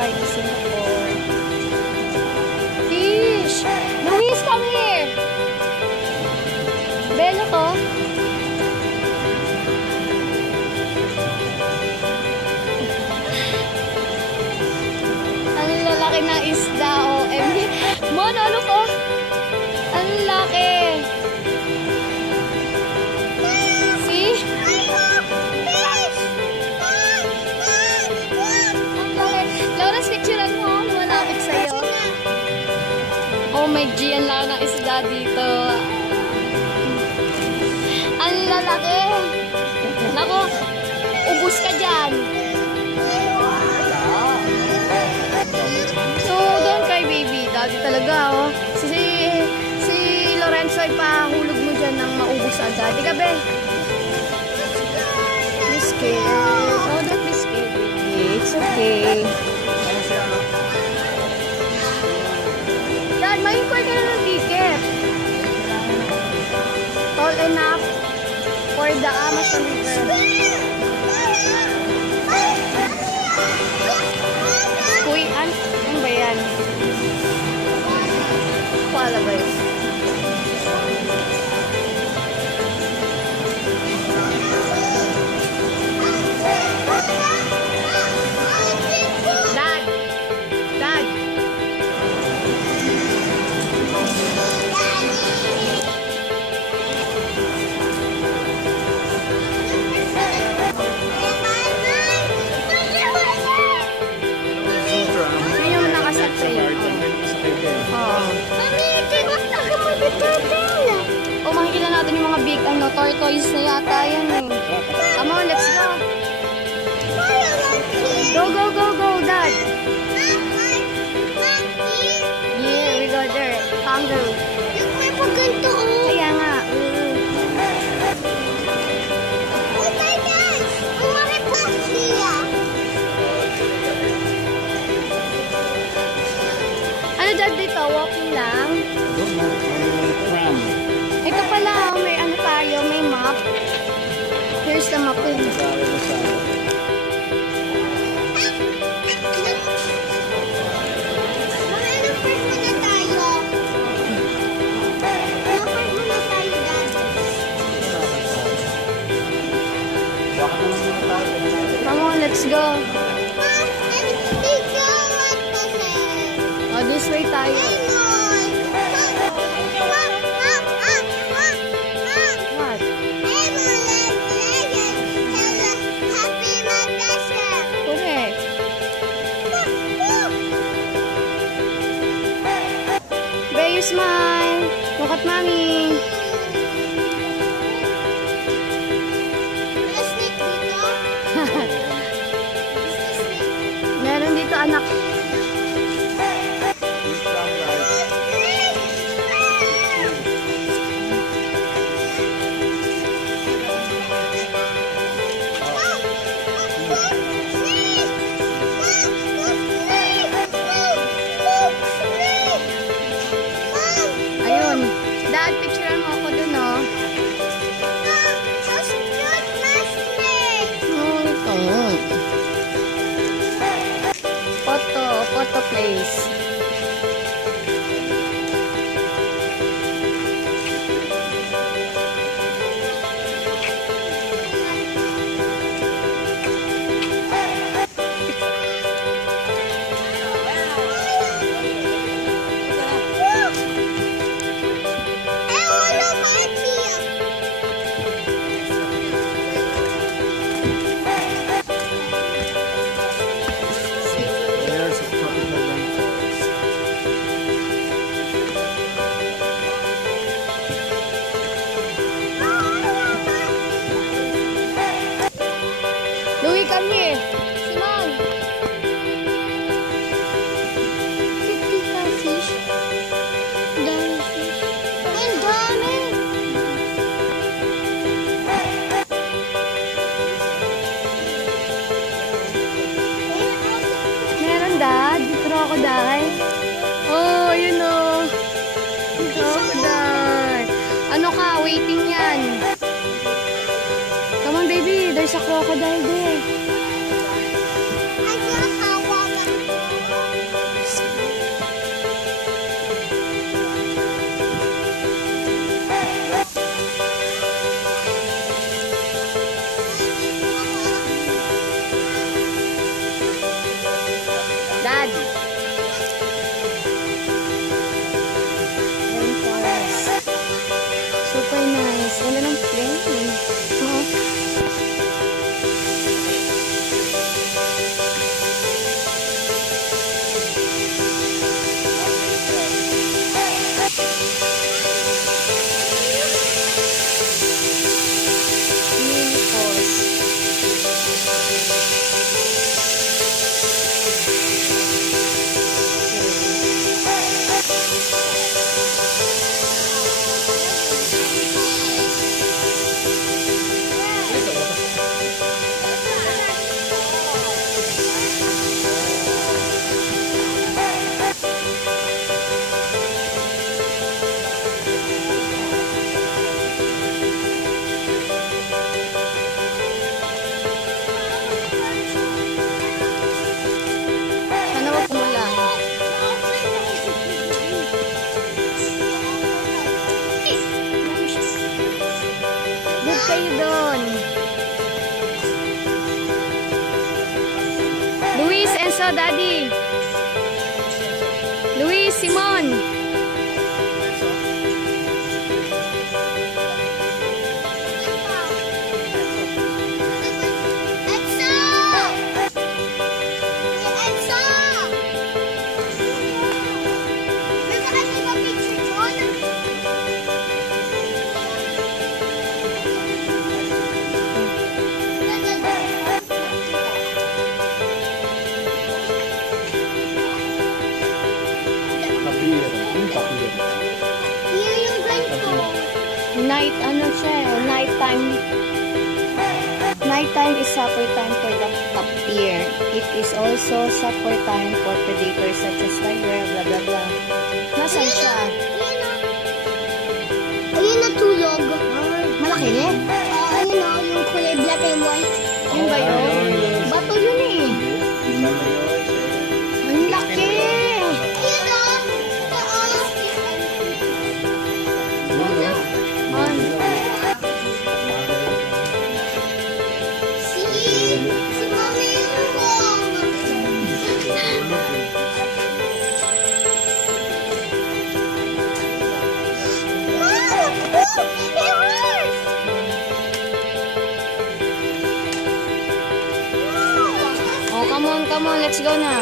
Hawaii, Singapore. Fish! Luis, come here! Belo ko. Ang lalaki ng isda, OMG. Mon, ano ko? Ang laki. See? Laura, picturean mo. Malapit sa'yo. Oh my G, ang laki ng isda dito. Ang lalaki. Naku, ubus ka dyan. So, doon kay baby. Dati talaga, oh. Si Lorenzo ay pahulog mo dyan ng maubos agad. Di ka, be? Be scared. Oh, don't be scared, baby. It's okay. Dad, may inquire ka na ng ticket. Tall enough for the Amazon River. Uy, ano ba yan? Wala ba yun? Dad! Dad! O, makikita natin yung mga big, tortoise na yata yan eh. Come on, let's go. Go, go, go, go, Dad. Yeah, we go there. Kangaroo. May paganto, oh. Kaya nga. Oh my gosh! Ang laki pa siya. Ano, Dad, dito? Walking lang? Ito pala, may ano tayo, may map. Here's the map. Come on, let's go. Oh, this way tayo. What? Correct. Babe, you smile. Look at mommy. Meron dito, anak. Ayun. Dad, picturean mo ako dun, oh. Photo place. Louie, come here. Simon. Fish. Dami fish. Ang dami. Meron, Dad. Crocodile. Oh, yun o. Crocodile. Ano ka? Waiting yan. Come on, baby. There's a crocodile there. Ang hawakan ko. doon. Luis, Enzo, Daddy. Luis, Simon. Enzo! Enzo! May baka may pa-picture doon? Here yung ganito. Night, ano siya, nighttime. Nighttime is supper time for the tapir. It is also supper time for predators such as tiger, blah blah blah. Nasaan siya? Ayun na tulog. Malaki eh. Ayun o, yung kulay black and white. Yun ba yun? Bato yun eh. Ang laki. Ayun o. Taas. Si Mami yung bong. Oh, come on, let's go na.